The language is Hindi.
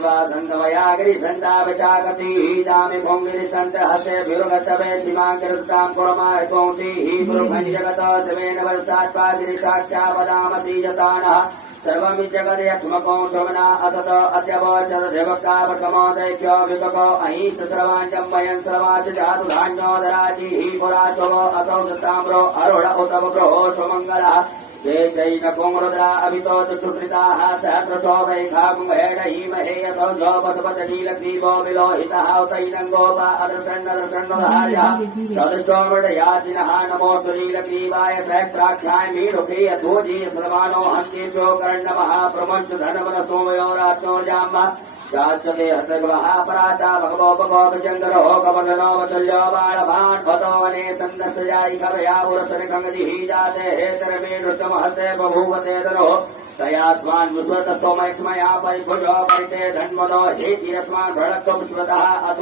सर्वासन्तवयागिरिसन्तापचाकती जामि भोङ्गिरिसन्त हसे भ्युर्गतवे सीमाङ्गिरुत्तां कुर्माय त्वंसी गुरुभञ्जगत शिवेन वर्षात्पादिरिषाक्षापदामसि यतानः सर्वमि जगद्यक्ष्मको शोभना असत अत्यवचत देवकावकमोदैक्यो विगको अहिंस सर्वाञ्जं वयं सर्वाच जातु धान्योदराजी पुराशो असौ दत्ताम्रो अरुण उतवग्रहो सुमङ्गलः ये चैन कुंरुद्रा अभितो सुकृताः सहस्रशोभैखाकुंहेडहीमहे यसौ जोपसुपतनीलग्रीवो विलोहितः तैनङ्गोपा अदृषण्णदृषण्णधार्यः सदृशोमृडयाजिनः नमोऽस्तु नीलग्रीवाय सहस्राक्षाय मीरुखे यथोजी सर्वाणो हन्तेभ्यो कर्णमः प्रमञ्च धनवनसोमयोरात्मोर्जाम्ब जाचते हतगवः पराचा भगवोपगोपचन्द्रो कमलनो वचल्यो बाणभान् भतो वने सन्दस्यायि कवयावुरसनिकङ्गदिः जाते हेतरमे नृतमहसे बभूवते दरो तयास्मान् विश्वतस्तोमैक्ष्मया परिभुजो परिते धन्मनो हेतिरस्मान् भृणक्तुं श्रुतः अथो